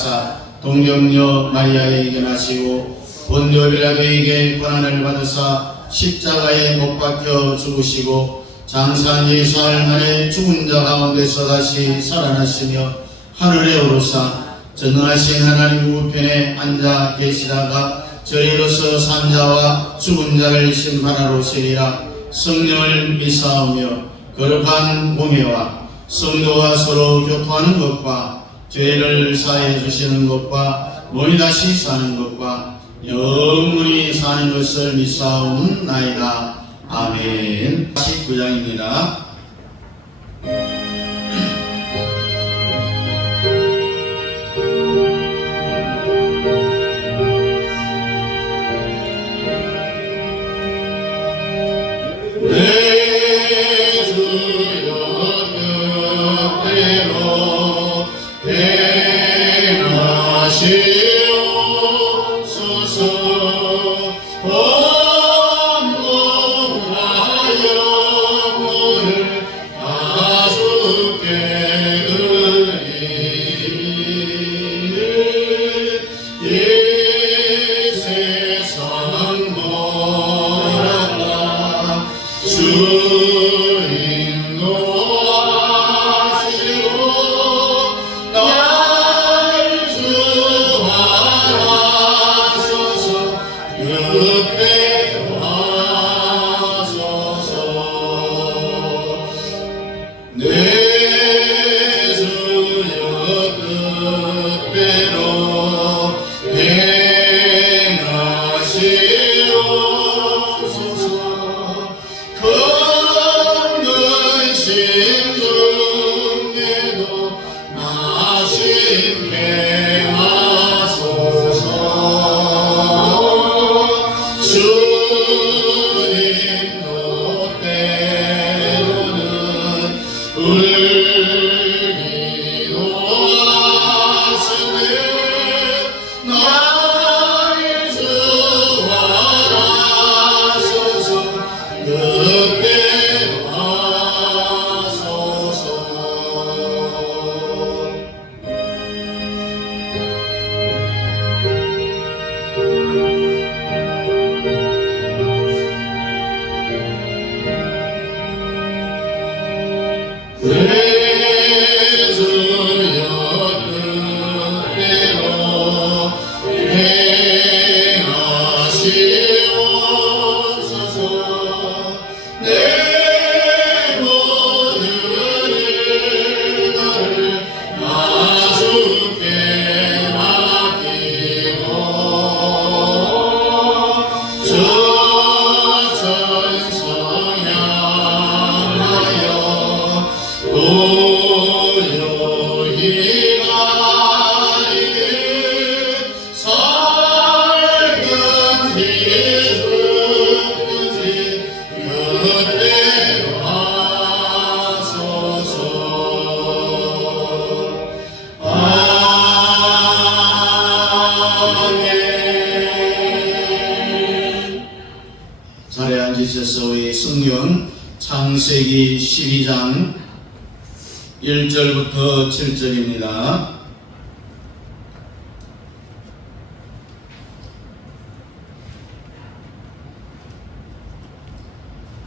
하사 동정녀 마리아에게 나시고 본디오 빌라도에게 고난을 받으사 십자가에 못 박혀 죽으시고 장사한 지 사흘 만에 죽은 자 가운데서 다시 살아나시며 하늘에 오르사 전능하신 하나님 우편에 앉아 계시다가 저리로서 산 자와 죽은 자를 심판하러 오시리라. 성령을 믿사오며 거룩한 공예와 성도가 서로 교통하는 것과 죄를 사해 주시는 것과 몸이 다시 사는 것과 영원히 사는 것을 믿사옵나이다. 아멘. 19장입니다. 자리에 앉으셔서 우리 성경 창세기 12장 1절부터 7절입니다.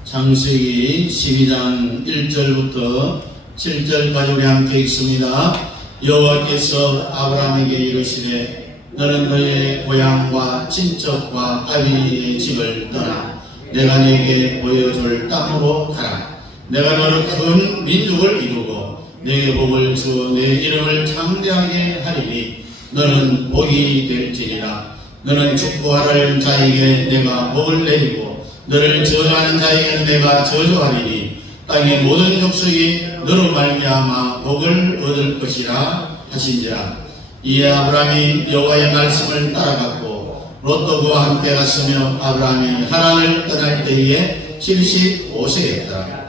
창세기 12장 1절부터 7절까지 우리 함께 읽습니다. 여호와께서 아브라함에게 이르시되 너는 너의 고향과 친척과 아비의 집을 떠나 내가 네게 보여줄 땅으로 가라. 내가 너를 큰 민족을 이루고 내게 복을 주어 내 이름을 창대하게 하리니 너는 복이 될지니라. 너는 축복할 자에게 내가 복을 내리고 너를 저주하는 자에게는 내가 저주하리니 땅의 모든 족속이 너로 말미암아 복을 얻을 것이라 하신지라. 이에 아브라함이 여호와의 말씀을 따라갔고 롯도 그와 함께 갔으며 아브라함이 하란을 떠날 때에 75세였더라.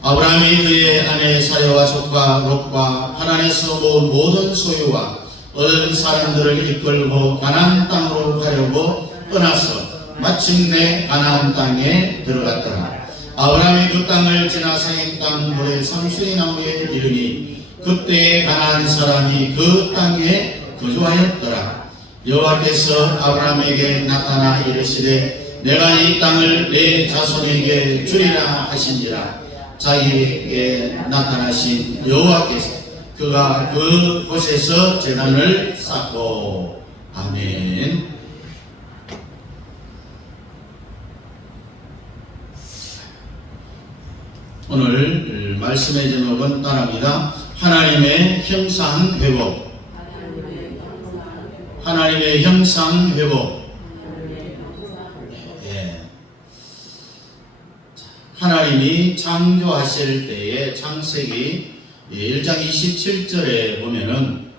아브라함이 그의 아내 사라와 조카 롯과 하란에서 모은 모든 소유와 얻은 사람들을 이끌고 가나안 땅으로 가려고 떠나서 마침내 가나안 땅에 들어갔더라. 아브라함이 그 땅을 지나 상인 땅 모래 삼수리 나무에 이르니 그때에 가나안 사람이 그 땅에 거주하였더라. 여호와께서 아브라함에게 나타나 이르시되 내가 이 땅을 내 자손에게 주리라 하신지라. 자기에게 나타나신 여호와께서 그가 그 곳에서 제단을 쌓고. 아멘. 오늘 말씀의 제목은 따라합니다. 하나님의 형상 회복. 하나님의 형상 회복. 예. 하나님이 창조하실 때에 창세기 1장 27절에 보면은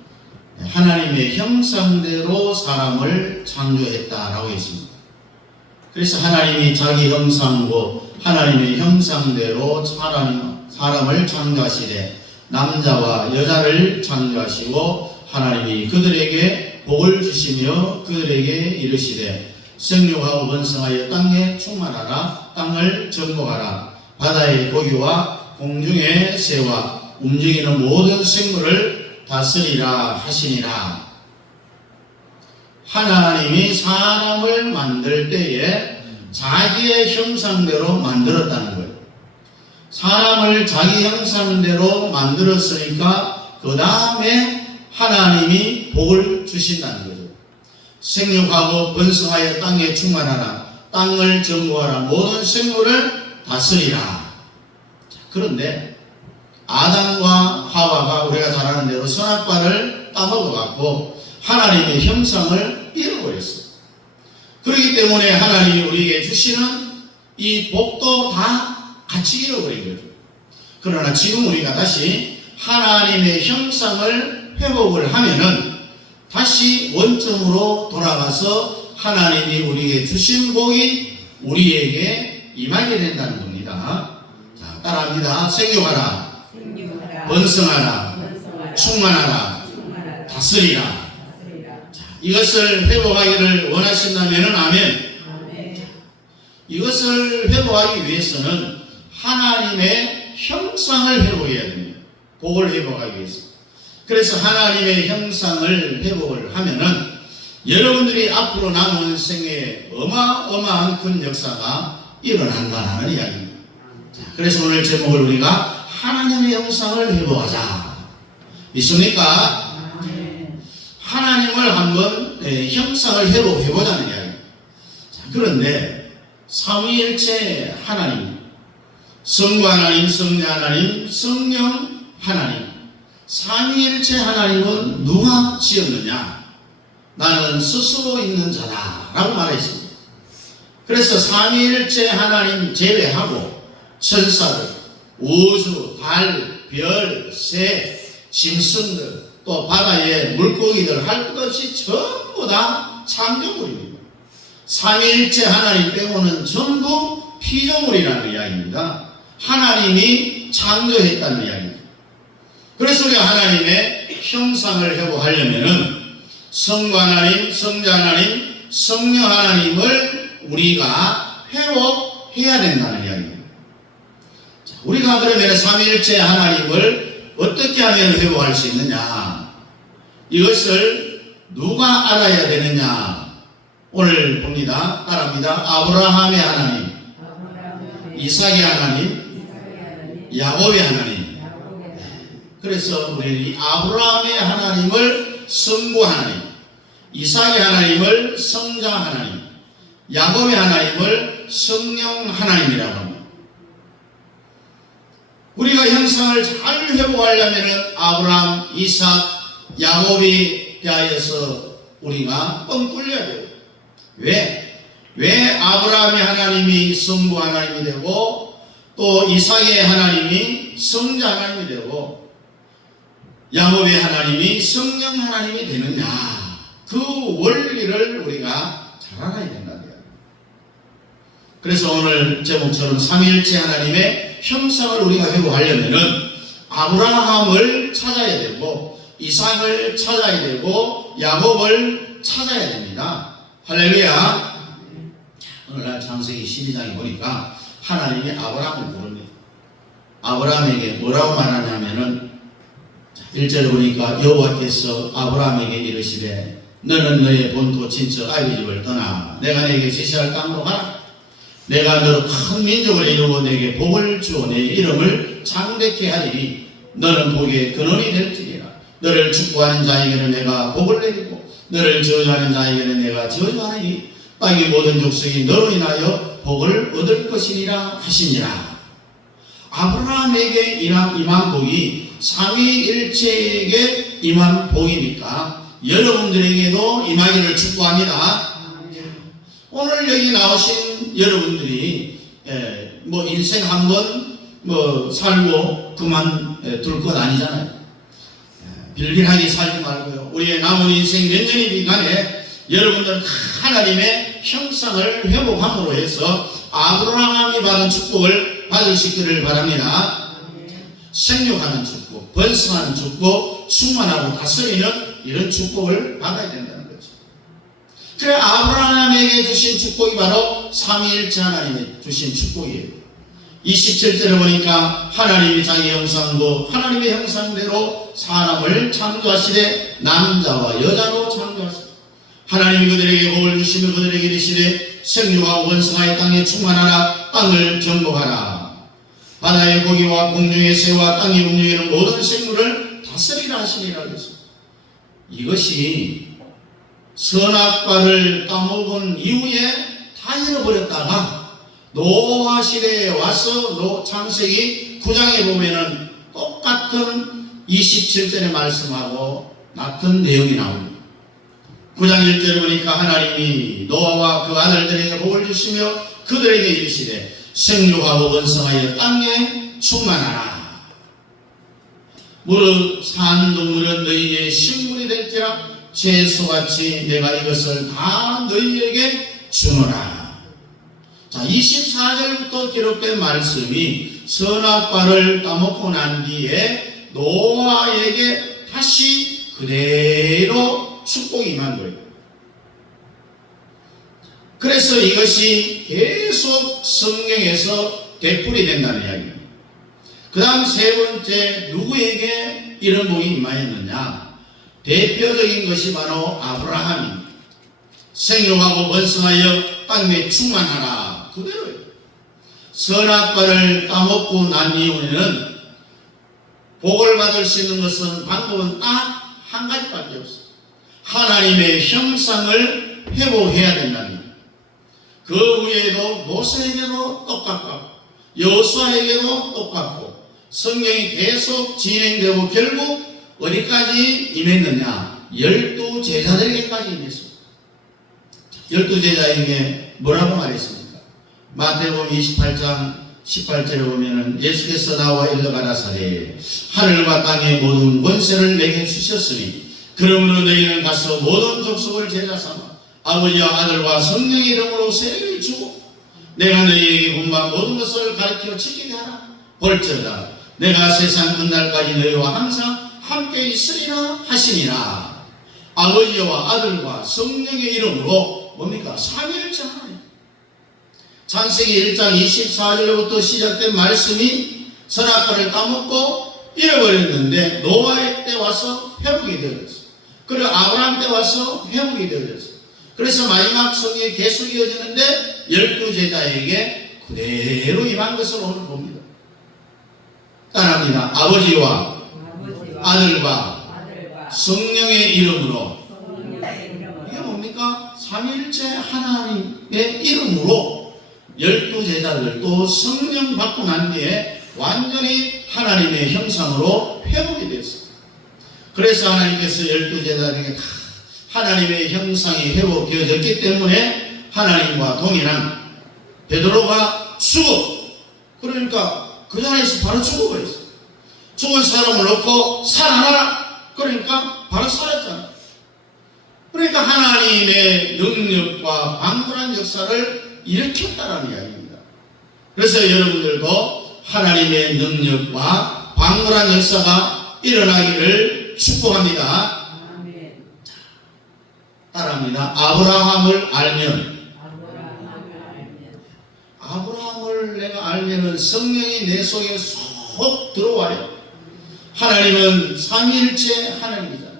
하나님의 형상대로 사람을 창조했다라고 했습니다. 그래서 하나님이 자기 형상으로 하나님의 형상대로 사람을 창조하시되 남자와 여자를 창조하시고 하나님이 그들에게 복을 주시며 그들에게 이르시되 생육하고 번성하여 땅에 충만하라. 땅을 정복하라. 바다의 고기와 공중의 새와 움직이는 모든 생물을 다스리라 하시니라. 하나님이 사람을 만들 때에 자기의 형상대로 만들었다는 거예요. 사람을 자기 형상대로 만들었으니까 그 다음에 하나님이 복을 주신다는 거죠. 생육하고 번성하여 땅에 충만하라. 땅을 정복하라. 모든 생물을 다스리라. 그런데 아담과 하와가 우리가 잘 아는 대로 선악과를 따먹어갖고 하나님의 형상을 잃어버렸어요. 그렇기 때문에 하나님이 우리에게 주시는 이 복도 다 같이 잃어버린 거죠. 그러나 지금 우리가 다시 하나님의 형상을 회복을 하면은 다시 원점으로 돌아가서 하나님이 우리에게 주신 복이 우리에게 임하게 된다는 겁니다. 자, 따라합니다. 생육하라. 번성하라. 충만하라. 다스리라. 자, 이것을 회복하기를 원하신다면 아멘. 이것을 회복하기 위해서는 하나님의 형상을 회복해야 됩니다. 복을 회복하기 위해서. 그래서 하나님의 형상을 회복을 하면은 여러분들이 앞으로 남은 생애에 어마어마한 큰 역사가 일어난다는 이야기입니다. 자, 그래서 오늘 제목을 우리가 하나님의 형상을 회복하자. 믿습니까? 하나님을 한번 형상을 회복해보자는 이야기입니다. 자, 그런데 삼위일체 하나님, 성부 하나님, 성자 하나님, 성령 하나님, 삼위일체 하나님은 누가 지었느냐? 나는 스스로 있는 자다 라고 말했습니다. 그래서 삼위일체 하나님 제외하고 천사들, 우주, 달, 별, 새, 짐승들, 또 바다의 물고기들 할 것 없이 전부 다 창조물입니다. 삼위일체 하나님 빼고는 전부 피조물이라는 이야기입니다. 하나님이 창조했다는 이야기입니다. 그래서 우리가 하나님의 형상을 회복하려면은 성부 하나님, 성자 하나님, 성령 하나님을 우리가 회복해야 된다는 이야기입니다. 자, 우리가 그러면 삼위일체 하나님을 어떻게 하면 회복할 수 있느냐? 이것을 누가 알아야 되느냐? 오늘 봅니다. 따라합니다. 아브라함의 하나님, 이삭의 하나님, 야곱의 하나님. 그래서 우리는 아브라함의 하나님을 성부 하나님, 이삭의 하나님을 성자 하나님, 야곱의 하나님을 성령 하나님이라고 합니다. 우리가 형상을 잘 회복하려면 아브라함, 이삭, 야곱이 대하여서 우리가 뻥 뚫려야 돼요. 왜 아브라함의 하나님이 성부 하나님이 되고 또 이삭의 하나님이 성자 하나님이 되고 야곱의 하나님이 성령 하나님이 되느냐? 그 원리를 우리가 잘 알아야 된다는 거예요. 그래서 오늘 제목처럼 삼위일체 하나님의 형상을 우리가 회복하려면은 아브라함을 찾아야 되고 이삭을 찾아야 되고 야곱을 찾아야 됩니다. 할렐루야. 오늘날 창세기 12장에 보니까 하나님이 아브라함을 부릅니다. 아브라함에게 뭐라고 말하냐면은 1절에 보니까 여호와께서 아브라함에게 이르시되 너는 너의 본토 친척 아비 집을 떠나 내가 내게 지시할 땅으로 가라. 내가 너로 큰 민족을 이루고 내게 복을 주어 내 이름을 창대케 하리니 너는 복의 근원이 될지니라. 너를 축복하는 자에게는 내가 복을 내리고 너를 저주하는 자에게는 내가 저주하리니 땅의 모든 족속이 너로 인하여 복을 얻을 것이니라 하시니라. 아브라함에게 임한 복이 삼위일체에게 임한 복이니까 여러분들에게도 임하기를 축복합니다. 오늘 여기 나오신 여러분들이 뭐 인생 한번 뭐 살고 그만 둘 것 아니잖아요. 빌빌하게 살지 말고요. 우리의 남은 인생 몇 년이든 간에 여러분들은 하나님의 형상을 회복함으로 해서 아브라함이 받은 축복을 받을 수 있기를 바랍니다. 생육하는 축복, 번성하는 축복, 충만하고 다스리는 이런 축복을 받아야 된다는 거죠. 그래 아브라함에게 주신 축복이 바로 삼위일체 하나님의 주신 축복이에요. 27절에 보니까 하나님이 자기 형상고 하나님의 형상대로 사람을 창조하시되 남자와 여자로 창조하시되 하나님이 그들에게 복을 주시며 그들에게 이르시되 생육하고 번성하여 땅에 충만하라. 땅을 정복하라. 바다의 고기와 공중의 새와 땅의 움직이는 모든 생물을 다스리라 하시니라 그랬습니다. 이것이 선악과를 따먹은 이후에 다 잃어버렸다가 노아 시대에 와서 창세기 9장에 보면은 똑같은 27절의 말씀하고 같은 내용이 나옵니다. 9장 1절에 보니까 하나님이 노아와 그 아들들에게 복을 주시며 그들에게 이르시되 생육하고 번성하여 땅에 충만하라. 무릇 사는 동물은 너희의 식물이 될지라 채소같이 내가 이것을 다 너희에게 주노라. 자, 24절부터 기록된 말씀이 선악과를 따먹고 난 뒤에 노아에게 다시 그대로 축복이 임한 거예요. 그래서 이것이 계속 성경에서 되풀이 된다는 이야기입니다. 그 다음 세 번째, 누구에게 이런 복이 임하였느냐? 대표적인 것이 바로 아브라함입니다. 생육하고 번성하여 땅에 충만하라. 그대로예요. 선악과를 따먹고 난 이후에는 복을 받을 수 있는 것은 방법은 딱 한 가지밖에 없어요. 하나님의 형상을 회복해야 된다는 거예요. 그 위에도 모세에게도 똑같고 여호수아에게도 똑같고 성경이 계속 진행되고 결국 어디까지 임했느냐? 12제자들에게까지 임했습니다. 12제자에게 뭐라고 말했습니까? 마태복음 28장 18절에 보면은 예수께서 나와 일러 가라사대 하늘과 땅의 모든 권세를 내게 주셨으니 그러므로 너희는 가서 모든 족속을 제자 삼아 아버지와 아들과 성령의 이름으로 세례를 주고 내가 너희에게 분부한 모든 것을 가르쳐 지키게 하라. 볼지어다 내가 세상 끝날까지 너희와 항상 함께 있으리라 하시니라. 아버지와 아들과 성령의 이름으로 뭡니까? 삼위일체 하나님. 창세기 1장 24절부터 시작된 말씀이 선악과를 따먹고 잃어버렸는데 노아의 때 와서 회복이 되어졌어요. 그리고 아브라함 때 와서 회복이 되어졌어요. 그래서 마지막 성경에 계속 이어지는데 12제자에게 그대로 임한 것을 오늘 봅니다. 따라합니다. 아버지와 아들과 성령의 이름으로. 이게 뭡니까? 삼위일체 하나님의 이름으로 12제자들 또 성령 받고 난 뒤에 완전히 하나님의 형상으로 회복이 됐습니다. 그래서 하나님께서 12제자들에게 하나님의 형상이 회복되어졌기 때문에 하나님과 동일한 베드로가 죽어. 그러니까 그 자리에서 바로 죽어버렸어요. 죽은 사람을 놓고 살아라. 그러니까 바로 살았잖아요. 그러니까 하나님의 능력과 방불한 역사를 일으켰다는 이야기입니다. 그래서 여러분들도 하나님의 능력과 방불한 역사가 일어나기를 축복합니다. 따라합니다. 아브라함을 내가 알면은 성령이 내 속에 쏙 들어와요. 하나님은 삼위일체 하나님이잖아요.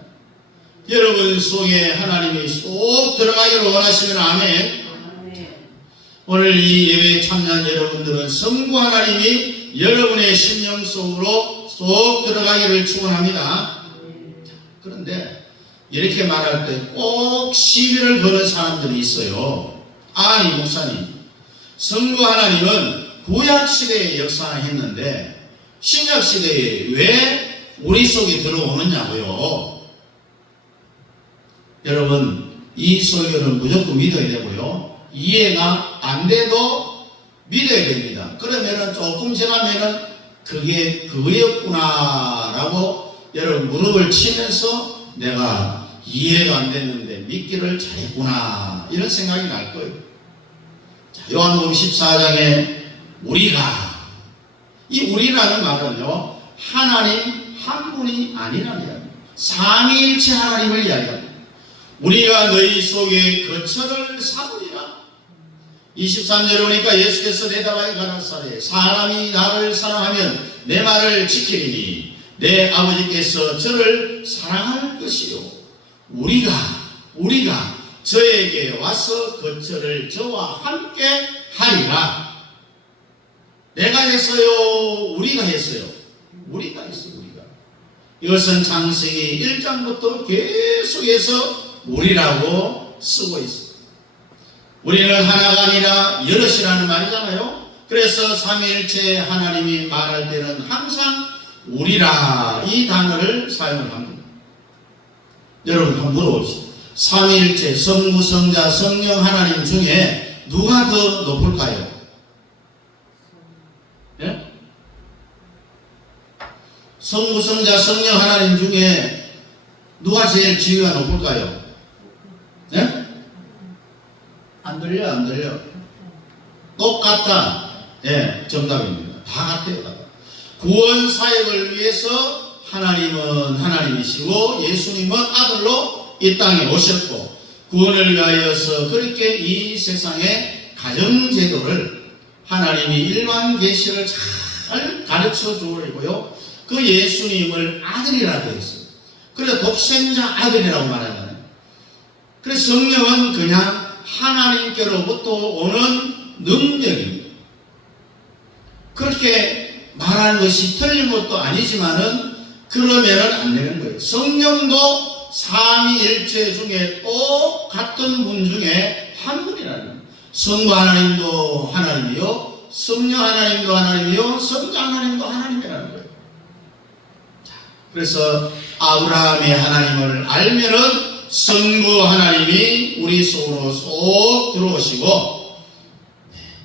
여러분 속에 하나님이 쏙 들어가기를 원하시면 아멘. 오늘 이 예배에 참여한 여러분들은 성부 하나님이 여러분의 심령 속으로 쏙 들어가기를 축원합니다. 그런데 이렇게 말할 때 꼭 시비를 거는 사람들이 있어요. 아니 목사님, 성부 하나님은 구약 시대에 역사했는데 신약 시대에 왜 우리 속에 들어오느냐고요. 여러분, 이 소리를 무조건 믿어야 되고요. 이해가 안 돼도 믿어야 됩니다. 그러면은 조금 지나면은 그게 그거였구나라고 여러분 무릎을 치면서 내가 이해가 안 됐는데 믿기를 잘했구나 이런 생각이 날 거예요. 자, 요한복음 14장에 우리가, 이 우리라는 말은요 하나님 한 분이 아니라는 이야기, 삼위일체 하나님을 이야기합니다. 우리가 너희 속에 거처를 삼으리라. 23절에 보니까 예수께서 대답하여 가라사대 사람이 나를 사랑하면 내 말을 지키리니 내 아버지께서 저를 사랑할 것이요 우리가 저에게 와서 거처를 저와 함께 하리라. 내가 했어요, 우리가 했어요. 우리가 했어요. 이것은 창세기 1장부터 계속해서 우리라고 쓰고 있습니다. 우리는 하나가 아니라 여럿이라는 말이잖아요. 그래서 삼위일체 하나님이 말할 때는 항상 우리라 이 단어를 사용을 합니다. 여러분 한번 물어봅시다. 삼위일체 성부, 성자, 성령 하나님 중에 누가 더 높을까요? 예? 성부, 성자, 성령 하나님 중에 누가 제일 지위가 높을까요? 예? 안 들려? 똑같다. 예, 정답입니다. 다 같아요. 구원 사역을 위해서 하나님은 하나님이시고 예수님은 아들로 이 땅에 오셨고 구원을 위하여서 그렇게 이 세상의 가정제도를 하나님이 일반 계시를 잘 가르쳐 주고요. 그 예수님을 아들이라고 했어요. 그래서 독생자 아들이라고 말하잖아요. 그래서 성령은 그냥 하나님께로부터 오는 능력입니다. 그렇게 말하는 것이 틀린 것도 아니지만은 그러면은 안 되는 거예요. 성령도 삼위일체 중에 똑같은 분 중에 한 분이라는 거예요. 성부 하나님도 하나님이요, 성령 하나님도 하나님이요, 성자 하나님도 하나님이라는 거예요. 그래서 아브라함의 하나님을 알면은 성부 하나님이 우리 속으로 쏙 들어오시고,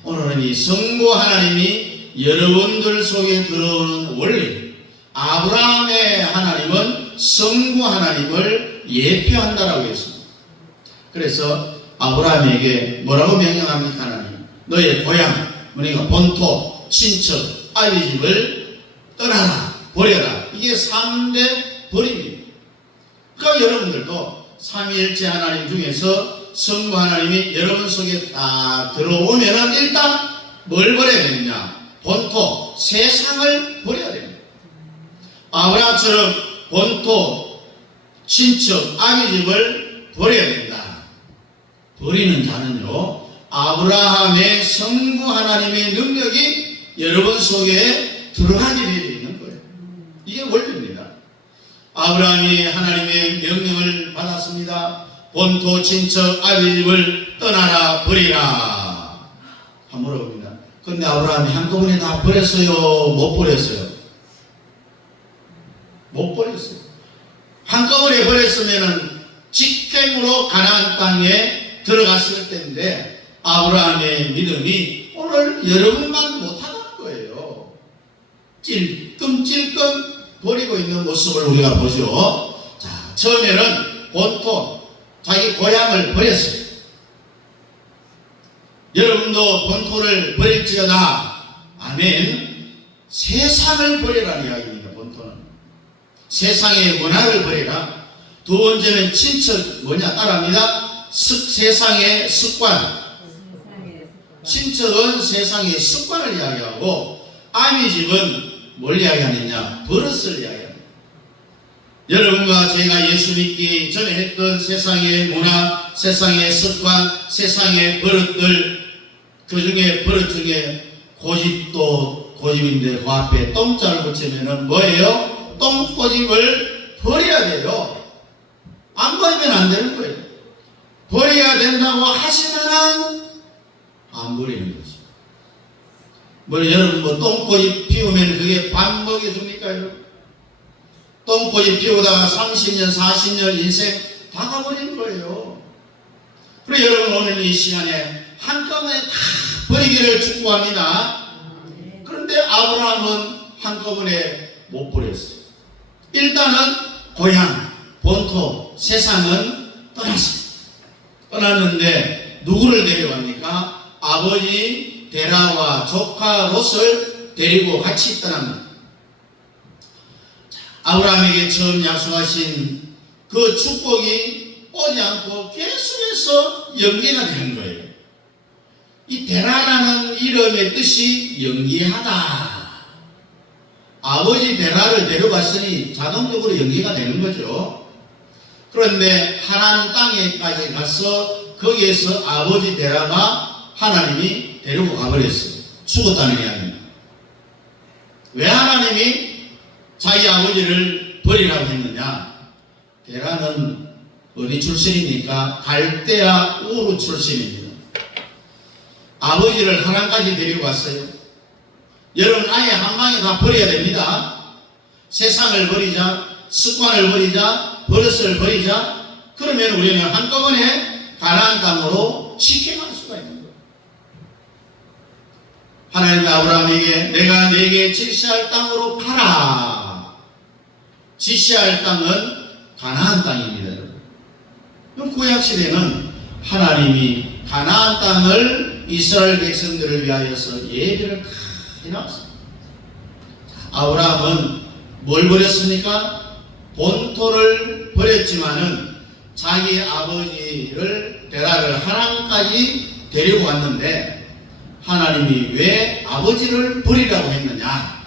오늘은 이 성부 하나님이 여러분들 속에 들어오는 원리, 아브라함의 하나님은 성부 하나님을 예표한다라고 했습니다. 그래서 아브라함에게 뭐라고 명령합니까? 하나님, 너의 고향, 그러니까 본토, 친척, 아비집을 떠나라, 버려라. 이게 3대 버림입니다. 그러니까 여러분들도 삼위일체 하나님 중에서 성부 하나님이 여러분 속에 딱 들어오면은 일단 뭘 버려야 되느냐? 본토, 세상을 버려야 됩니다. 아브라함처럼 본토, 친척, 아비집을 버려야 된다. 버리는 자는요, 아브라함의 성부 하나님의 능력이 여러분 속에 들어가게 되어 있는 거예요. 이게 원리입니다. 아브라함이 하나님의 명령을 받았습니다. 본토, 친척, 아비집을 떠나라, 버리라. 한번 물어봅니다. 그런데 아브라함이 한꺼번에 다 버렸어요? 못 버렸어요? 못 버렸어요. 한꺼번에 버렸으면 직행으로 가나안 땅에 들어갔을 때인데 아브라함의 믿음이 오늘 여러분만 못하는 거예요. 찔끔찔끔 버리고 있는 모습을 우리가 보죠. 자, 처음에는 본토, 자기 고향을 버렸어요. 여러분도 본토를 버릴지어다. 아멘. 세상을 버리라는 이야기입니다. 본토는 세상의 문화를 버리라. 두 번째는 친척, 뭐냐 따라합니다. 세상의 습관. 친척은 세상의 습관을 이야기하고 아비집은 뭘 이야기하느냐? 버릇을 이야기합니다. 여러분과 제가 예수 믿기 전에 했던 세상의 문화, 세상의 습관, 세상의 버릇들, 그 중에 버릇 중에 고집도 고집인데 그 앞에 똥자를 붙이면은 뭐예요? 똥고집을 버려야 돼요. 안 버리면 안 되는 거예요. 버려야 된다고 하시면은 안 버리는 거죠. 뭐 여러분 뭐 똥고집 피우면 그게 밥 먹여줍니까? 똥고집 피우다가 30년 40년 인생 다 가버리는 거예요. 그래서 여러분 오늘 이 시간에 한꺼번에 다 버리기를 축복합니다. 그런데 아브라함은 한꺼번에 못 버렸어요. 일단은 고향, 본토, 세상은 떠났어요. 떠났는데 누구를 데려갑니까? 아버지 데라와 조카 롯을 데리고 같이 떠납니다. 아브라함에게 처음 약속하신 그 축복이 오지 않고 계속해서 연기가 되는 거예요. 이 데라라는 이름의 뜻이 연기하다. 아버지 데라를 데려갔으니 자동적으로 연기가 되는 거죠. 그런데 하나님 땅에까지 가서 거기에서 아버지 데라가 하나님이 데리고 가버렸어요. 죽었다는 이야기입니다. 왜 하나님이 자기 아버지를 버리라고 했느냐? 데라는 어디 출신입니까? 갈대아 우르 출신입니다. 아버지를 하나님까지 데리고 왔어요. 여러분 아예 한 방에 다 버려야 됩니다. 세상을 버리자, 습관을 버리자, 버릇을 버리자. 그러면 우리는 한꺼번에 가나안 땅으로 쉽게 갈 수가 있는 거예요. 하나님이 아브라함에게 내가 네게 지시할 땅으로 가라. 지시할 땅은 가나안 땅입니다. 그럼 구약 시대는 하나님이 가나안 땅을 이스라엘 백성들을 위하여서 예배를 다 해놨습니다. 아브라함은 뭘 버렸습니까? 본토를 버렸지만은 자기 아버지를 데라를 하나님까지 데리고 왔는데 하나님이 왜 아버지를 버리라고 했느냐?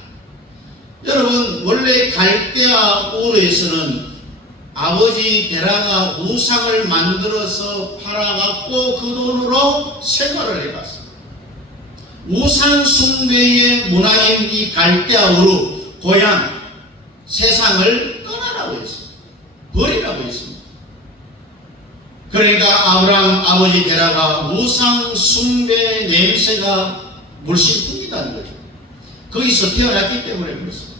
여러분 원래 갈대아 우르에서는 아버지 데라가 우상을 만들어서 팔아갖고 그 돈으로 생활을 해갔습니다. 우상 숭배의 문화인 이 갈대아 우르 고향 세상을 떠나라고 했습니다. 버리라고 했습니다. 그러니까 아브라함 아버지 데라가 우상 숭배 냄새가 물씬 풍기다는 거죠. 거기서 태어났기 때문에 그렇습니다.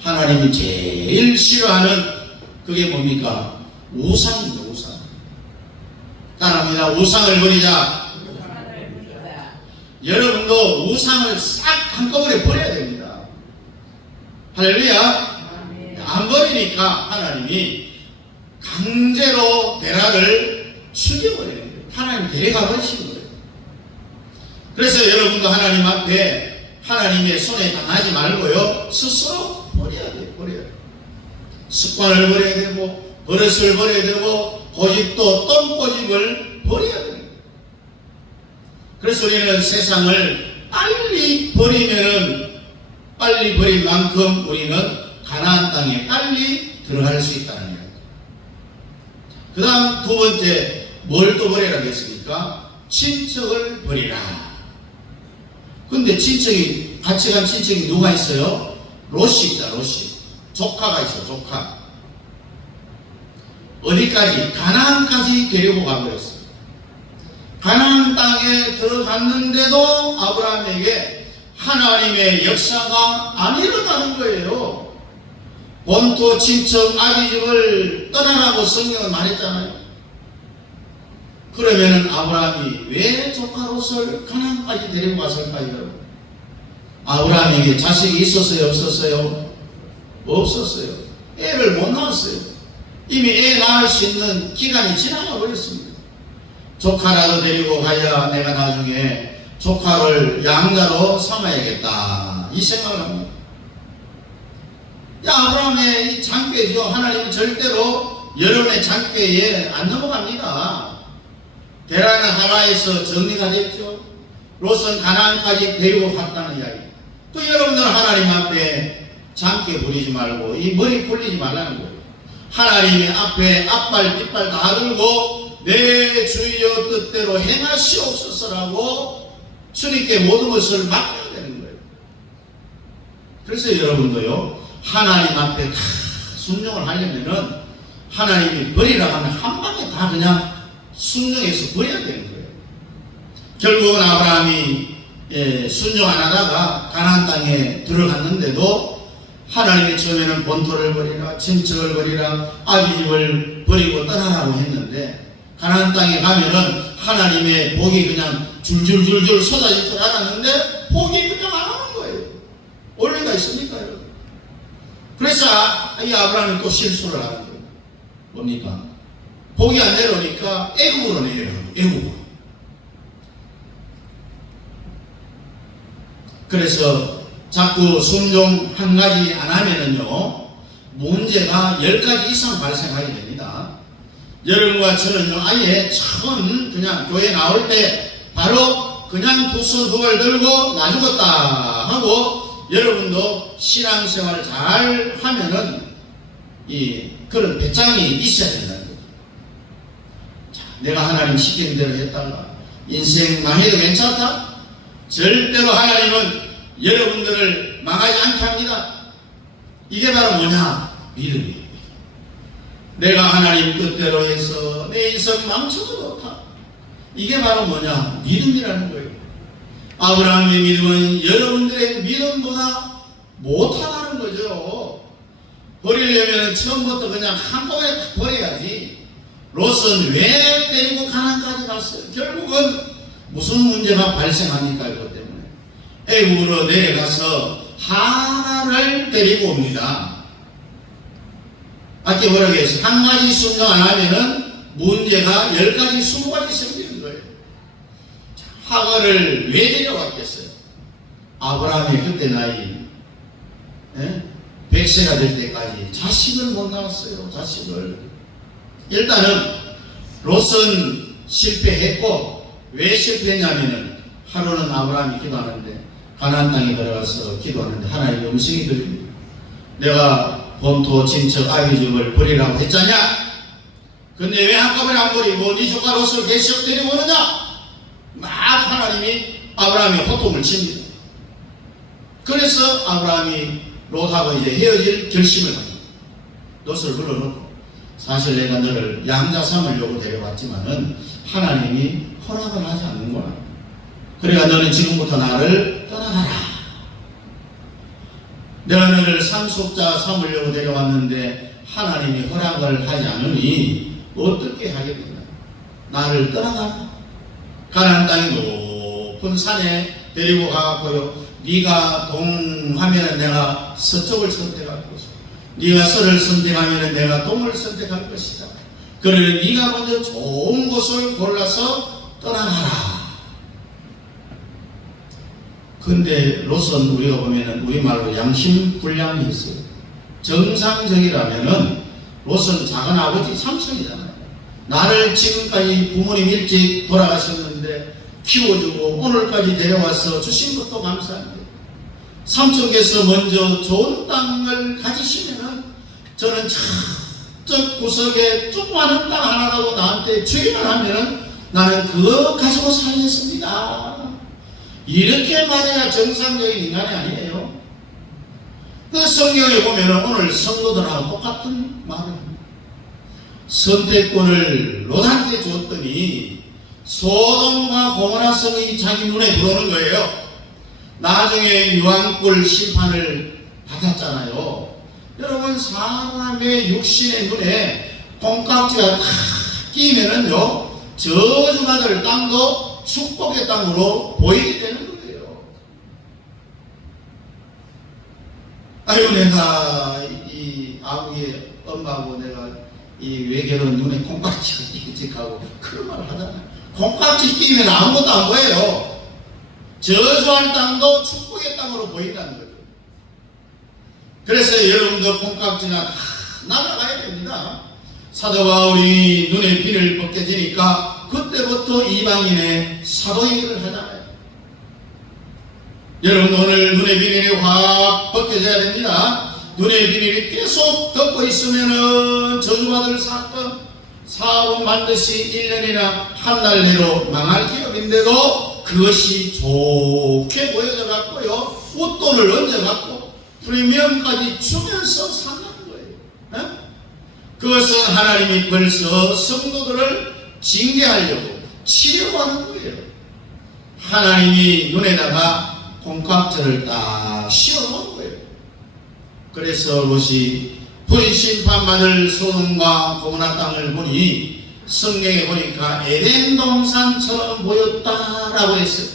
하나님이 제일 싫어하는 그게 뭡니까? 우상입니다. 우상. 따라합니다. 우상을 버리자. 여러분도 우상을 싹 한꺼번에 버려야 됩니다. 할렐루야. 안 버리니까 하나님이 강제로 데라를 죽여버리는 거예요. 하나님 데려가 버리시는 거예요. 그래서 여러분도 하나님 앞에 하나님의 손에 당하지 말고요. 스스로 버려야 돼요. 버려야 돼요. 습관을 버려야 되고 버릇을 버려야 되고 고집도 똥고집을 버려야 됩니다. 그래서 우리는 세상을 빨리 버리면은 빨리 버린 만큼 우리는 가나안 땅에 빨리 들어갈 수 있다는 이야기. 그 다음 두 번째 뭘 또 버리라고 했습니까? 친척을 버리라. 근데 친척이 같이 간 친척이 누가 있어요? 롯이 있다. 롯이 조카가 있어. 조카 어디까지? 가나안까지 데리고 가버렸어요. 가나안 땅에 들어갔는데도 아브라함에게 하나님의 역사가 안 일어나는 거예요. 본토 친척 아비집을 떠나라고 성경은 말했잖아요. 그러면은 아브라함이 왜 조카 롯을 가나안까지 데리고 갔을까요? 아브라함에게 자식이 있었어요? 없었어요? 없었어요. 애를 못 낳았어요. 이미 애 낳을 수 있는 기간이 지나가 버렸습니다. 조카라도 데리고 가야 내가 나중에 조카를 양자로 삼아야겠다 이 생각을 합니다. 아브라함의 이 장꾀죠. 하나님은 절대로 여러분의 장꾀에 안 넘어갑니다. 데라는 하라에서 정리가 됐죠. 롯은 가나안까지 데리고 갔다는 이야기. 또 여러분들은 하나님 앞에 장깨 부리지 말고 이 머리 굴리지 말라는 거예요. 하나님의 앞에 앞발 뒷발 다 들고 내 주여 뜻대로 행하시옵소서라고 주님께 모든 것을 맡겨야 되는 거예요. 그래서 여러분도요, 하나님 앞에 다 순종을 하려면은 하나님이 버리라고 하면 한 방에 다 그냥 순종해서 버려야 되는 거예요. 결국은 아브라함이 순종 안 하다가 가나안 땅에 들어갔는데도 하나님이 처음에는 본토를 버리라, 친척을 버리라, 아비 집을 버리고 떠나라고 했는데 가나안 땅에 가면은 하나님의 복이 그냥 줄줄줄줄 쏟아질 줄 알았는데 복이 그냥 안 오는 거예요. 원리가 있습니까, 여러분? 그래서 이 아브라함이 또 실수를 하는 거예요. 뭡니까? 복이 안 내려오니까 애국으로 내려가요. 애국으로. 그래서 자꾸 순종 한 가지 안 하면은요, 문제가 10가지 이상 발생하게 됩니다. 여러분과 저는요, 아예 처음 그냥 교회 나올 때 바로 그냥 두 손 두 발 들고 나 죽었다 하고, 여러분도 신앙생활 잘 하면은 그런 배짱이 있어야 된다는 거죠. 자, 내가 하나님 시킨 대로 했다가 인생 망해도 괜찮다? 절대로 하나님은 여러분들을 망하지 않게 합니다. 이게 바로 뭐냐? 믿음이에요. 내가 하나님 뜻대로 해서 내 인생 망쳐도 좋다. 이게 바로 뭐냐? 믿음이라는 거예요. 아브라함의 믿음은 여러분들의 믿음보다 못하다는 거죠. 버리려면 처음부터 그냥 한꺼번에 버려야지. 롯은 왜 데리고 가나안까지 갔어요? 결국은 무슨 문제가 발생합니까? 이것 때문에 애국으로 내려가서 하나를 데리고 옵니다. 아까 뭐라고 했어요? 한 가지 순종 안 하면은 문제가 10가지 20가지 생기는 거예요. 하갈을 왜 데려왔겠어요? 아브라함이 그때 나이 100세가 될 때까지 자식을 못 낳았어요. 자식을. 일단은 롯은 실패했고, 왜 실패했냐면은 하루는 아브라함이 기도하는데 가나안 땅에 들어가서 기도하는데 하나님의 음성이 들립니다. 내가 본토 친척 아비집을 버리라고 했잖냐? 근데 왜 한꺼번에 안 버리고 네 조카 롯을 계속 데리고 오느냐? 막 하나님이 아브라함이 호통을 칩니다. 그래서 아브라함이 롯하고 이제 헤어질 결심을 합니다. 롯을 불러놓고, 사실 내가 너를 양자 삼으려고 데려왔지만은 하나님이 허락을 하지 않는 거야. 그러니까 너는 지금부터 나를 떠나가라. 내가 너를 상속자 삼으려고 데려왔는데 하나님이 허락을 하지 않으니 어떻게 하겠느냐? 나를 떠나가라. 가나안 땅의 높은 산에 데리고 가고요. 네가 동하면은 내가 서쪽을 선택할 것이고, 네가 서를 선택하면은 내가 동을 선택할 것이다. 그러니 네가 먼저 좋은 곳을 골라서 떠나가라. 근데 롯은 우리가 보면은 우리말로 양심불량이 있어요. 정상적이라면은 롯은 작은 아버지 삼촌이잖아요. 나를 지금까지 부모님 일찍 돌아가셨는데 키워주고 오늘까지 데려와서 주신 것도 감사한데, 삼촌께서 먼저 좋은 땅을 가지시면은 저는 저쪽 구석에 조그마한 땅 하나라도 나한테 주기만 하면은 나는 그거 가지고 살겠습니다. 이렇게 말해야 정상적인 인간이 아니에요. 그 성경에 보면은 오늘 성도들하고 똑같은 말을 합니다. 선택권을 롯한테 줬더니 소돔과 고모라 성이 자기 눈에 들어오는 거예요. 나중에 유황불 심판을 받았잖아요. 여러분, 사람의 육신의 눈에 콩깍지가 탁 끼면은요, 저주받을 땅도 축복의 땅으로 보이게 되는 거예요. 아유, 내가 이 아버지의 엄마하고 내가 이 외계는 눈에 콩깍지가 끼직하고 그런 말을 하잖아요. 콩깍지 끼면 아무것도 안 보여요. 저주할 땅도 축복의 땅으로 보인다는 거죠. 그래서 여러분도 콩깍지가 다 날아가야 됩니다. 사도 바울이 눈에 비늘 벗겨지니까 그때부터 이방인의 사도행위를 하잖아요. 여러분, 오늘 눈에 비늘이 확 벗겨져야 됩니다. 눈의 비밀이 계속 덮고 있으면은 저주받을 사업은 반드시 1년이나 한 달 내로 망할 기업인데도 그것이 좋게 보여져 갖고요, 웃돈을 얹어 갖고 프리미엄까지 주면서 산다는 거예요. 에? 그것은 하나님이 벌써 성도들을 징계하려고 치려고 하는 거예요. 하나님이 눈에다가 콩깍지를 딱 씌워놓은 거예요. 그래서 롯이 분심판받을 소돔과 고모라 땅을 보니 성경에 보니까 에덴 동산처럼 보였다라고 했어요.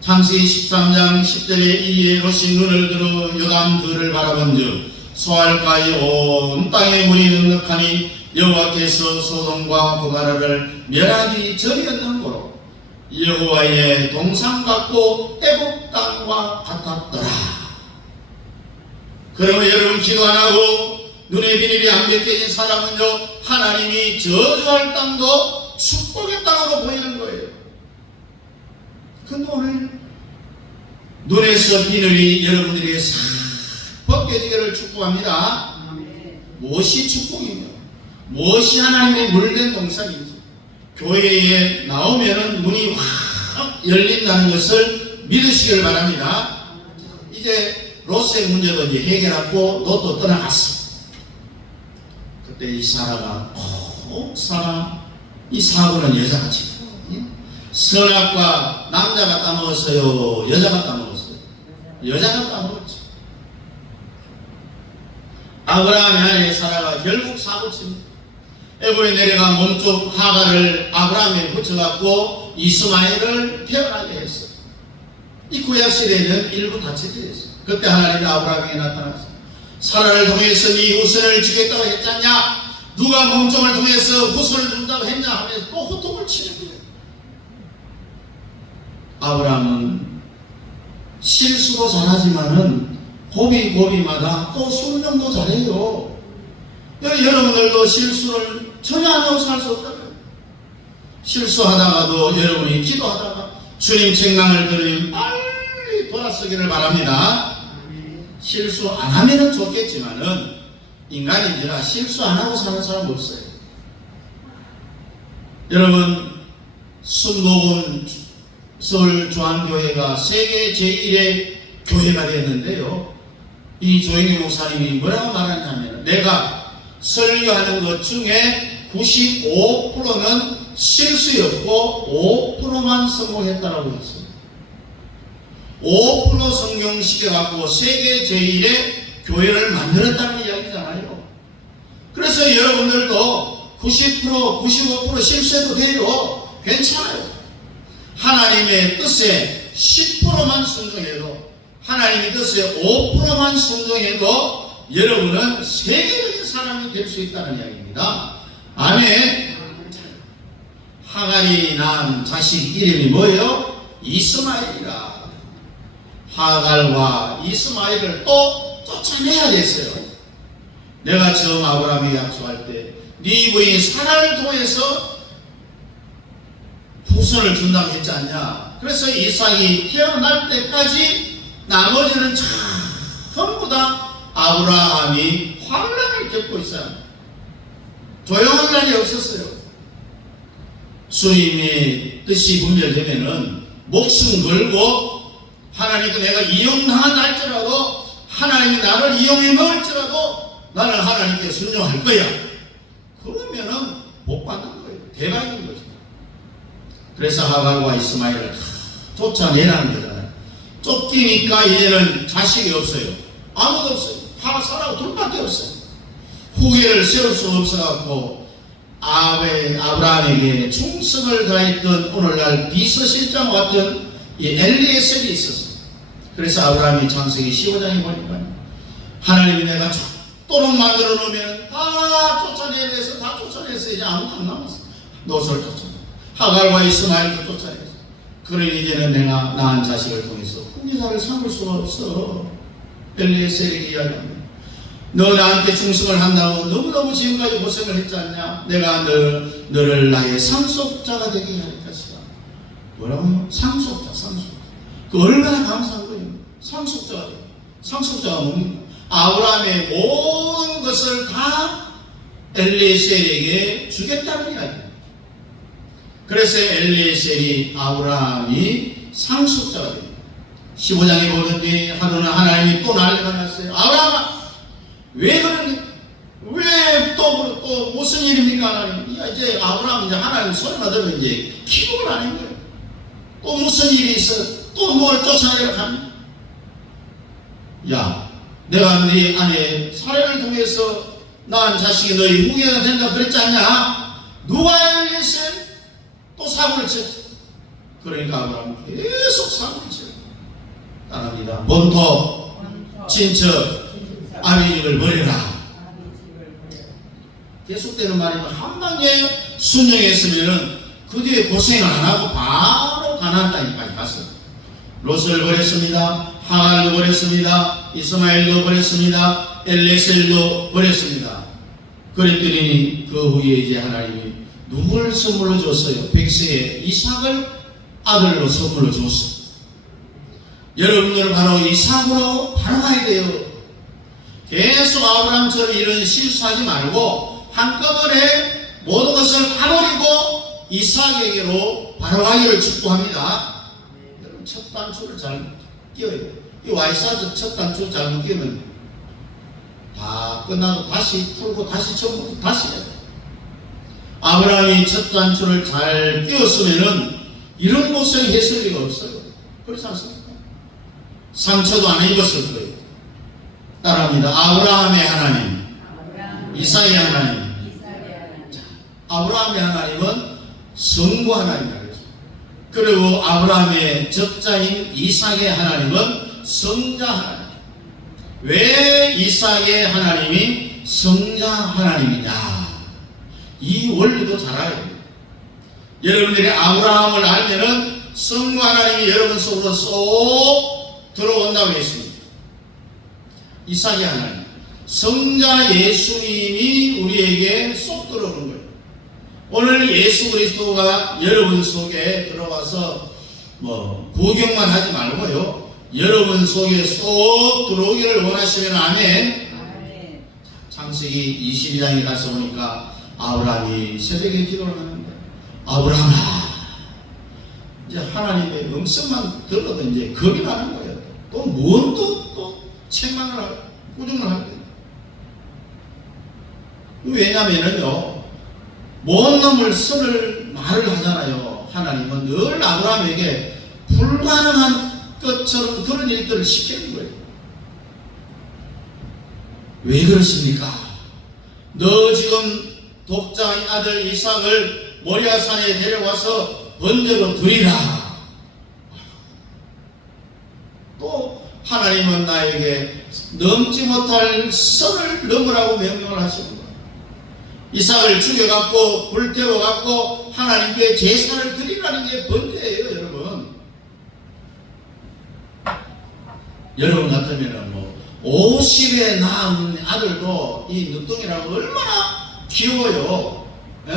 창세기 13장 10절에 이에 롯이 눈을 들어 요단들을 바라본즉 소알까지 온 땅에 물이 넉넉하니 여호와께서 소돔과 고모라를 멸하기 전이었는고로 여호와의 동산 같고 애국 땅과 같았더라. 그러면 여러분, 기도 안 하고 눈의 비밀이 안 벗겨진 사람은요, 하나님이 저주할 땅도 축복의 땅으로 보이는 거예요. 근데 오늘 눈에서 비늘이 여러분들에게 싹 벗겨지기를 축복합니다. 무엇이 축복이며 무엇이 하나님의 물된 동산인지 교회에 나오면은 문이 확 열린다는 것을 믿으시길 바랍니다. 이제 롯의 문제도 이제 해결하고 롯도 떠나갔어. 그때 이 사라가 이 사고는 여자가 치고 선악과 남자가 따먹었어요, 여자가 따먹었어요? 여자가 따먹었죠. 아브라함의 아내 사라가 결국 사고 칩니다. 애굽에 내려가 몸쪽 하가를 아브라함에 붙여갖고 이스마엘을 태어나게 했어요. 이 구약시대에는 일부 다쳐져 있어요. 그때 하나님이 아브라함에게 나타났어요. 사라를 통해서 네 후손을 주겠다고 했지 않냐? 누가 몸종을 통해서 후손을 준다고 했냐 하면서 또 호통을 치는 거예요. 아브라함은 실수도 잘하지만은 고비마다 또 순종도 잘해요. 여러분들도 실수를 전혀 안 하고 살 수 없잖아요. 실수하다가도 여러분이 기도하다가 주님 책망을 들으면 빨리 돌아서기를 바랍니다. 실수 안 하면은 좋겠지만은 인간인지라 실수 안 하고 사는 사람 없어요. 여러분, 순복음 서울 조한교회가 세계 제1의 교회가 됐는데요, 이 조영희 목사님이 뭐라고 말하냐면, 내가 설교하는 것 중에 95%는 실수였고 5%만 성공했다라고 했어요. 5% 성경시켜갖고 세계 제1의 교회를 만들었다는 이야기잖아요. 그래서 여러분들도 90%, 95% 실수해도 돼요. 괜찮아요. 하나님의 뜻에 10%만 순종해도, 하나님의 뜻에 5%만 순종해도 여러분은 세계적인 사람이 될 수 있다는 이야기입니다. 아멘. 하갈이 낳은 자식 이름이 뭐예요? 이스마엘이라. 하갈과 이스마엘을 또 쫓아내야 됐어요. 내가 처음 아브라함에게 약속할 때 네 부인 사라를 통해서 후손을 준다고 했지 않냐? 그래서 이삭이 태어날 때까지 나머지는 전부 다 아브라함이 환난을 겪고 있어요. 조용한 날이 없었어요. 주님의 뜻이 분별되면은 목숨 걸고, 하나님께 내가 이용당한다 할지라도, 하나님이 나를 이용해 먹을지라도 나는 하나님께 순종할 거야. 그러면은 복 받는 거예요. 대박인 거죠. 그래서 하갈과 이스마엘을 다 쫓아내라는 거잖아요. 쫓기니까 이제는 자식이 없어요. 아무도 없어요. 사라고 둘밖에 없어요. 후계를 세울 수가 없어갖고 아브라함에게 충성을 다했던 오늘날 비서실장 같은 이 엘리에셀이 있었어요. 그래서 아브라함이 창세기 15장에 보니까 하나님이 내가 족도록 만들어 놓으면 다 쫓아내야 돼서 다 쫓아내서 이제 아무도 안 남았어. 노소를 쫓아내. 하갈과 이스마엘도 쫓아내서. 그러니 이제는 내가 낳은 자식을 통해서 후계자를 삼을 수가 없어. 엘리에셀에게 이야기합니다. 너 나한테 충성을 한다고 너무너무 지금까지 고생을 했지 않냐? 내가 너를 나의 상속자가 되게 할 것이다. 뭐라고요? 상속자. 그 얼마나 감사한 거예요. 상속자가 돼. 상속자가 뭡니까? 아브라함의 모든 것을 다 엘리에셀에게 주겠다는 이야기입니다. 그래서 엘리에셀이 아브라함이 상속자가 됩니다. 15장에 보는데 하루는 하나님이 또 난리가 났어요. 아브라함아, 왜 그러니? 왜 또 무슨 일입니까? 하나님. 이제 아브라함 이제 하나님 소리만 들으면 이제 기록을 하는 거예요. 또 무슨 일이 있어? 또 뭘 쫓아내려 합니까? 야, 내가 네 아내 사례를 통해서 낳은 자식이 너희 후계가 된다 그랬지 않냐? 누가 엘리에셀 또 사고를 쳤지. 그러니까 아브라함 계속 사고를 쳐요. 따라합니다. 본토, 친척, 아비집을 버려라. 계속되는 말이면 한 방에 순종했으면은 그 뒤에 고생을 안 하고 바로 가나안 땅까지 갔어요. 롯을 버렸습니다. 하갈도 버렸습니다. 이스마엘도 버렸습니다. 엘리에셀도 버렸습니다. 그랬더니 그 후에 이제 하나님이 누굴 선물로 줬어요? 백세의 이삭을 아들로 선물로 줬어요. 여러분들은 바로 이삭으로 바로 가야 돼요. 계속 아브라함처럼 이런 실수하지 말고 한꺼번에 모든 것을 다 버리고 이삭에게로 바로 가기를 축복합니다. 여러분 첫 단추를 잘 끼워요. 이 와이사드 첫 단추 잘못 끼우면 다 끝나고 다시 풀고 다시 처음부터 다시 해야 돼요. 아브라함이 첫 단추를 잘 끼웠으면은 이런 고생 했을 리가 없어요. 그렇지 않습니까? 상처도 안 입었을 거예요. 따라합니다. 아브라함의 하나님, 이삭의 하나님. 자, 아브라함의 하나님은 성부 하나님이라고 했습니다. 그리고 아브라함의 적자인 이삭의 하나님은 성자 하나님. 왜 이삭의 하나님이 성자 하나님이냐? 이 원리도 잘 알아야 됩니다. 여러분들이 아브라함을 알면은 성부 하나님이 여러분 속으로 쏙 들어온다고 했습니다. 이삭의 하나님, 성자 예수님이 우리에게 쏙 들어오는 거예요. 오늘 예수 그리스도가 여러분 속에 들어와서 구경만 하지 말고요, 여러분 속에 쏙 들어오기를 원하시면 아멘. 창세기 22장에 가서 보니까 아브라함이 새벽에 기도를 하는데, 아브라함아, 이제 하나님의 음성만 들어도 이제 겁이 나는 거예요. 또 뭔 또 책망을 하고 꾸중을 하는 거예요. 왜냐면은요, 뭔 놈을 썰을 말을 하잖아요. 하나님은 늘 아브라함에게 불가능한 것처럼 그런 일들을 시키는 거예요. 왜 그렇습니까? 너 지금 독자인 아들 이삭을 모리아산에 데려와서 번제로 드리라. 또 하나님은 나에게 넘지 못할 선을 넘으라고 명령을 하시는 거예요. 이삭을 죽여갖고 불태워갖고 하나님께 제사를 드리라는 게 번제예요. 여러분 같으면 50에 낳은 아들도 이 늦둥이라고 얼마나 귀여워요. 예?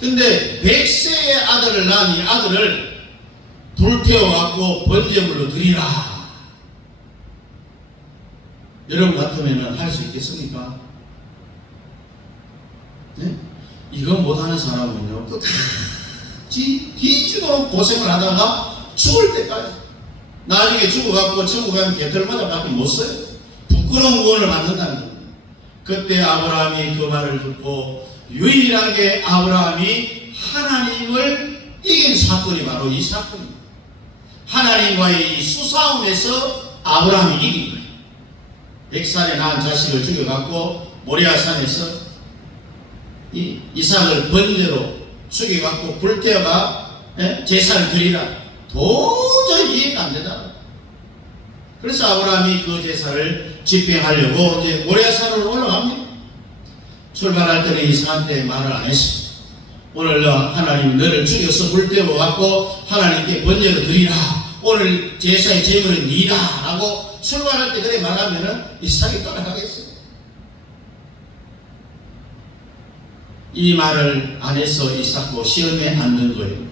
근데 100세의 아들을 낳은 이 아들을 불태워갖고 번제물로 드리라. 여러분 같으면 할 수 있겠습니까? 네? 이거 못하는 사람은요, 끝까지 뒤지도록 고생을 하다가 죽을 때까지, 나중에 죽어갖고 천국 가면 개털마다 밖에 못 써요. 부끄러운 구원을 받는다는 겁니다. 그때 아브라함이 그 말을 듣고 유일하게 아브라함이 하나님을 이긴 사건이 바로 이 사건입니다. 하나님과의 이 수싸움에서 아브라함이 이긴 거예요. 100살에 낳은 자식을 죽여갖고 모리아산에서 이삭을 번제로 죽여갖고 불태워가 제사를 드리라. 도저히 이해가 안 되다. 그래서 아브라함이 그 제사를 집행하려고 이제 모리아산으로 올라갑니다. 출발할 때는 이삭한테 말을 안 했습니다. 오늘 하나님 너를 죽여서 불태워갖고 하나님께 번제로 드리라. 오늘 제사의 제물은 니다 라고 출발할 때 그래 말하면은 이삭이 따라가겠어요. 이 말을 안 해서 이삭도 시험에 안 든 거예요.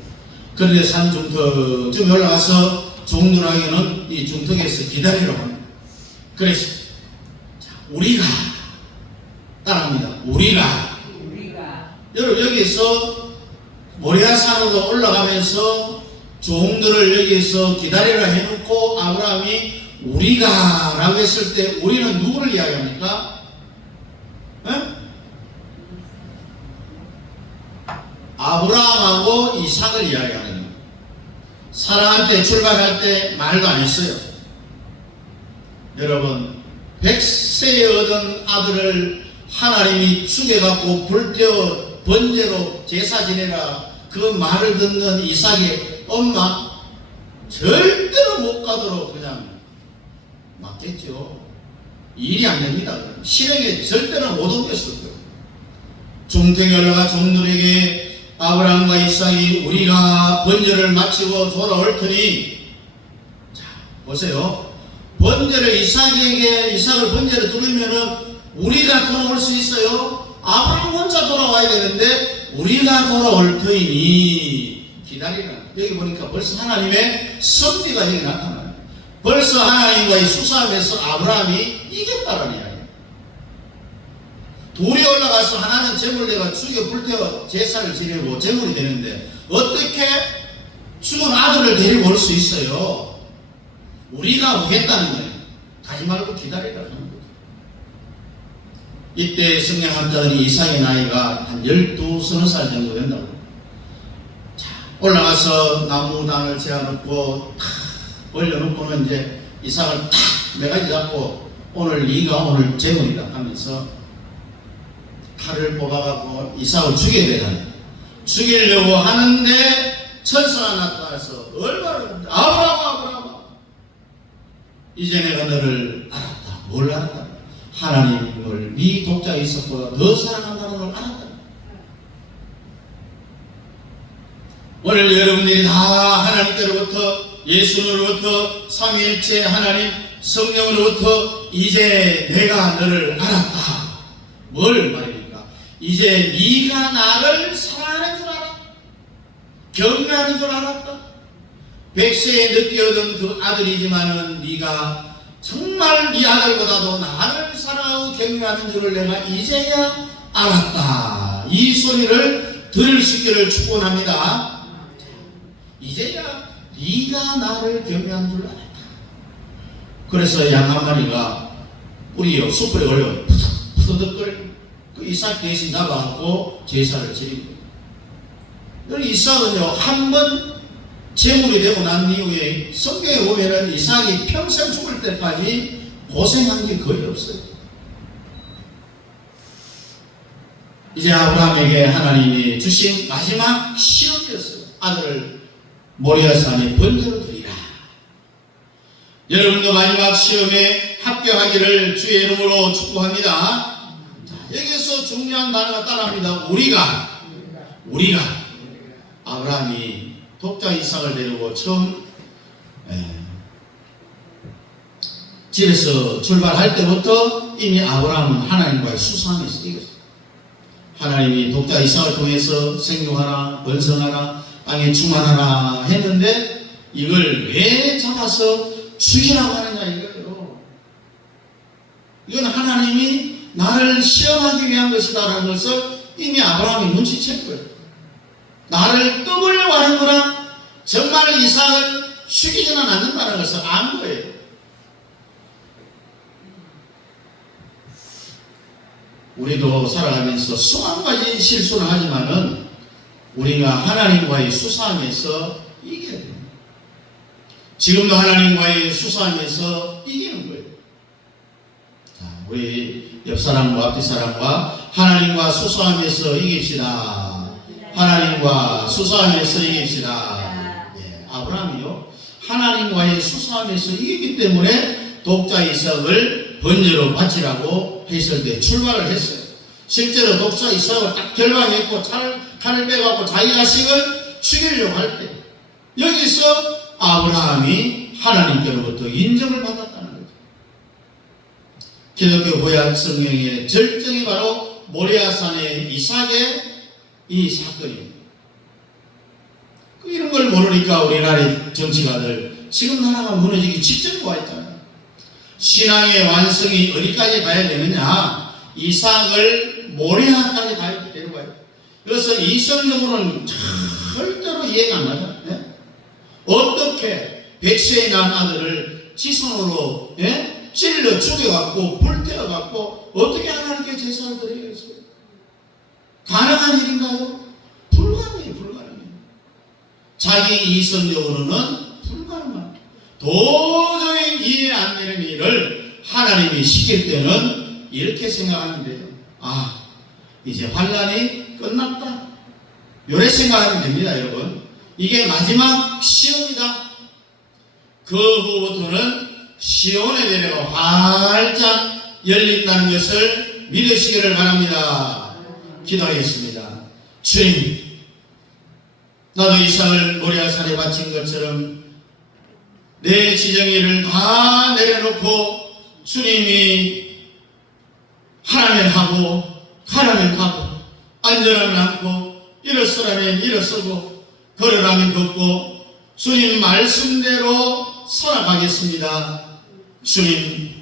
그런데 산 중턱쯤 올라가서 종들에게는 이 중턱에서 기다리라고 합니다. 그래서 우리가 따라합니다. 우리가 여러분 여기서 모리아산으로 올라가면서 종들을 여기서 기다리라 해놓고 아브라함이 우리가 라고 했을 때 우리는 누구를 이야기합니까? 아브라함하고 이삭을 이야기하는 거예요. 사랑할 때 출발할 때 말도 안 했어요. 여러분 100세에 얻은 아들을 하나님이 죽여갖고 불태워 번제로 제사 지내라 그 말을 듣는 이삭의 엄마 절대로 못 가도록 그냥 맞겠죠. 일이 안 됩니다. 실행에 절대로 못 옮겼을 거예요. 종택에 올라가 종들에게 아브라함과 이삭이 우리가 번제를 마치고 돌아올 테니, 자 보세요. 번제를 이삭을 번제를 드리면은 우리가 돌아올 수 있어요. 아브라함 혼자 돌아와야 되는데 우리가 돌아올 터이니 기다리라. 여기 보니까 벌써 하나님의 섭리가 여기 나타나요. 벌써 하나님과의 수사함에서 아브라함이 이겼다는 이야기예요. 둘이 올라가서 하나는 제물 내가 죽여 불태워 제사를 지내고 제물이 되는데 어떻게 죽은 아들을 데리고 올 수 있어요? 우리가 오겠다는 거예요. 가지 말고 기다리라는 거죠. 이때 성령학자들이 이삭의 나이가 한 12, 서너 살 정도 된다고. 자, 올라가서 나무단을 세워놓고 탁 올려놓고는 이제 이삭을 탁 매가지 잡고 오늘 네가 오늘 제물이다 하면서 칼을 뽑아갖고 이삭을 죽여야 되잖아요. 죽이려고 하는데 천사가 나타나서 얼마나 아브라함 이제 내가 너를 알았다. 뭘 알았다? 하나님을 네 독자가 있었고 더 사랑한다는 걸 알았다. 오늘 여러분들이 다 하나님께로부터 예수로부터 삼위일체 하나님 성령으로부터 이제 내가 너를 알았다. 뭘 말입니까? 이제 네가 나를 사랑하는 줄 알았다. 경외하는 줄 알았다. 100세에 늦게 얻은 그 아들이지만은 네가 정말 네 아들보다도 나를 사랑하고 경외하는 줄을 내가 이제야 알았다. 이 소리를 들을 수 있기를 축원합니다. 이제야 네가 나를 경외하는 줄 알았다. 그래서 양 한 마리가 뿌리요 숯불에 걸려 푸드득거리고 그 이삭 대신 잡아갖고 제사를 지리고, 여기 이삭은요 한번 제물이 되고 난 이후에 성경에 보면은 이삭이 평생 죽을 때까지 고생한 게 거의 없어요. 이제 아브라함에게 하나님이 주신 마지막 시험이었어요. 아들을 모리아산에 번제로 드리라. 여러분도 마지막 시험에 합격하기를 주의 이름으로 축복합니다. 자, 여기서 중요한 단어가 따라합니다. 우리가 아브라함이 독자 이삭을 데리고 처음 집에서 출발할 때부터 이미 아브라함은 하나님과의 수상함에 있었어요. 하나님이 독자 이삭을 통해서 생육하라, 번성하라, 땅에 충만하라 했는데 이걸 왜 잡아서 죽이라고 하느냐 이거예요. 이건 하나님이 나를 시험하기 위한 것이다라는 것을 이미 아브라함이 눈치챘 거예요. 나를 떠보려고 하는구나. 정말 이삭을 죽이지는 않는다는 것을 안 거예요. 우리도 살아가면서 수만 가지 실수를 하지만은 우리가 하나님과의 수사함에서 이겨야 돼요. 지금도 하나님과의 수사함에서 이기는 거예요. 자, 우리 옆 사람과 앞뒤 사람과 하나님과 수사함에서 이깁시다. 하나님과 수사함에서 이깁시다. 예, 아브라함이요 하나님과의 수사함에서 이기기 때문에 독자 이삭을 번제로 바치라고 했을 때 출발을 했어요. 실제로 독자 이삭을 딱 결방했고 칼을 빼갖고 자기 자식을 죽이려고 할 때 여기서 아브라함이 하나님께로부터 인정을 받았다는 거죠. 기독교 구약 성경의 절정이 바로 모리아산의 이삭의 이 사건입니다. 이런 걸 모르니까 우리나라의 정치가들 지금 나라가 무너지기 직전에 와 있잖아요. 신앙의 완성이 어디까지 가야 되느냐? 이삭을 모리아까지 데려가요. 그래서 이성적으로는 절대로 이해가 안 가죠. 예? 어떻게 100세에 난 아들을 지성으로 찔러 죽여갖고 불태워갖고 어떻게 하나님께 제사를 드리겠어요? 가능한 일인가요? 불가능해요. 자기 이성적으로는 불가능합니다. 도저히 이해 안 되는 일을 하나님이 시킬 때는 이렇게 생각하면 돼요. 아, 이제 환난이 끝났다. 이렇게 생각하면 됩니다, 여러분. 이게 마지막 시험이다. 그 후부터는 시온의 대로가 활짝 열린다는 것을 믿으시기를 바랍니다. 기도하겠습니다. 주님, 나도 이삭을 모리아산에 바친 것처럼 내 지정의를 다 내려놓고 주님이 하라면 하고 가라면 가고 앉으라면 앉고 일어서라면 일어서고 걸으라면 걷고 주님 말씀대로 살아가겠습니다. 주님,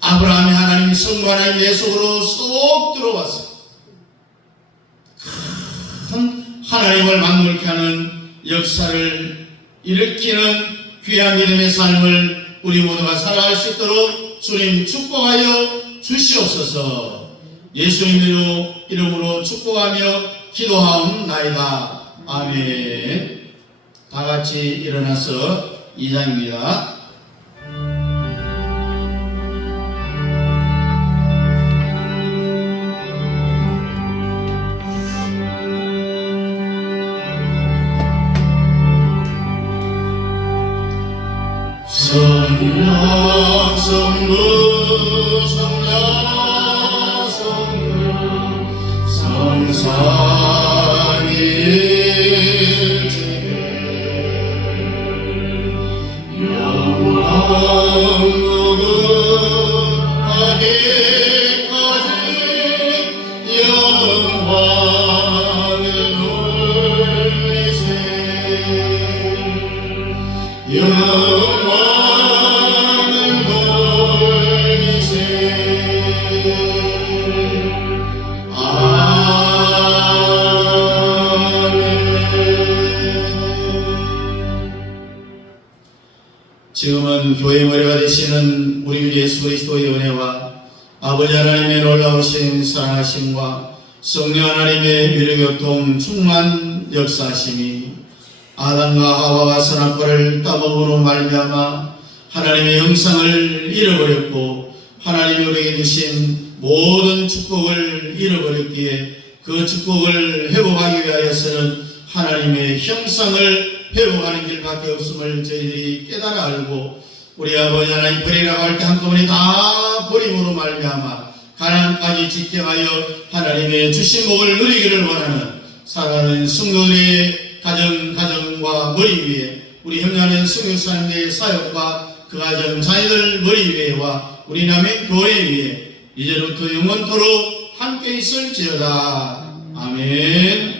아브라함의 하나님, 성부 하나님 내 속으로 쏙 들어와서 큰 하나님을 막물게 하는 역사를 일으키는 귀한 믿음의 삶을 우리 모두가 살아갈 수 있도록 주님 축복하여 주시옵소서. 예수님의 이름으로 축복하며 기도하옵나이다. 아멘. 다 같이 일어나서 2장입니다. 성령 성부 성자 성령 성삼위일체 영원 무궁하게까지 영광을 돌리세. 지금은 교회 머리가 되시는 우리 예수 그리스도의 은혜와 아버지 하나님의 놀라우신 사랑하심과 성령 하나님의 위로교통 충만 역사하심이 아담과 하와가 선악과를 따먹음으로 말미암아 하나님의 형상을 잃어버렸고 하나님이 우리에게 주신 모든 축복을 잃어버렸기에 그 축복을 회복하기 위하여서는 하나님의 형상을 회복하는 길밖에 없음을 저희들이 깨달아 알고 우리 아버지 하나님 버리라고 할 때 한꺼번에 다 버림으로 말미암아 가나안까지 직경하여 하나님의 주신 복을 누리기를 원하는 사랑하는 성도들의 가정과 머리 위에 우리 협력하는 성교사님의 사역과 그 가정 자녀들 머리 위에와 우리 남의 교회 위에 이제부터 영원토록 함께 있을지어다. 아멘.